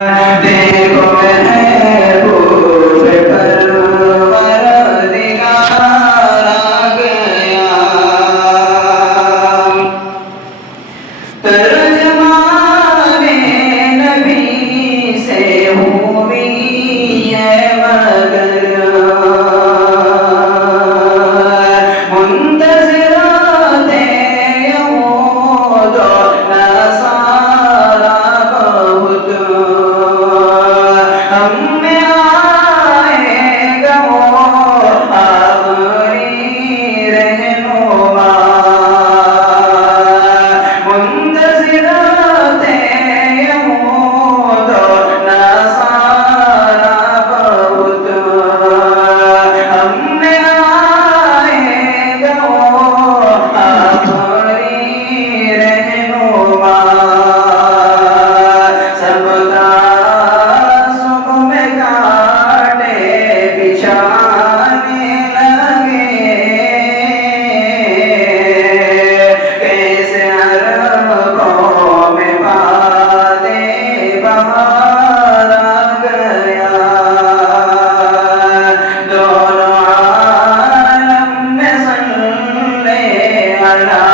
देखो महबूब परवरदिगार आ गया, तर्जमाने नबी से हुई है मगर मुंतज़िराते यहूद नसारा बहुत हम में आएगा वो आखिरी रहनुमा, मुंतज़िराते यहूद नसारा बहुत हम में आएगा वो आखिरी रहनुमा। सबका सुख में काटे बिछाने लगे, कैसे अरबों में बातें बहार आ गया, दोनों आलम में सल्ले अला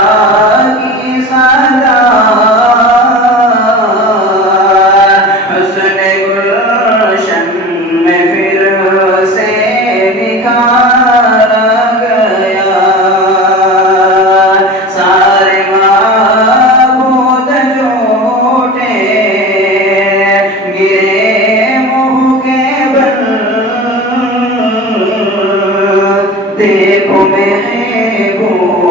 की सदा, हुस्न गुलशन में फिर से निखार आ गया, सारे माबूद झूठे गिरे मुँह के बल, देखो महबूब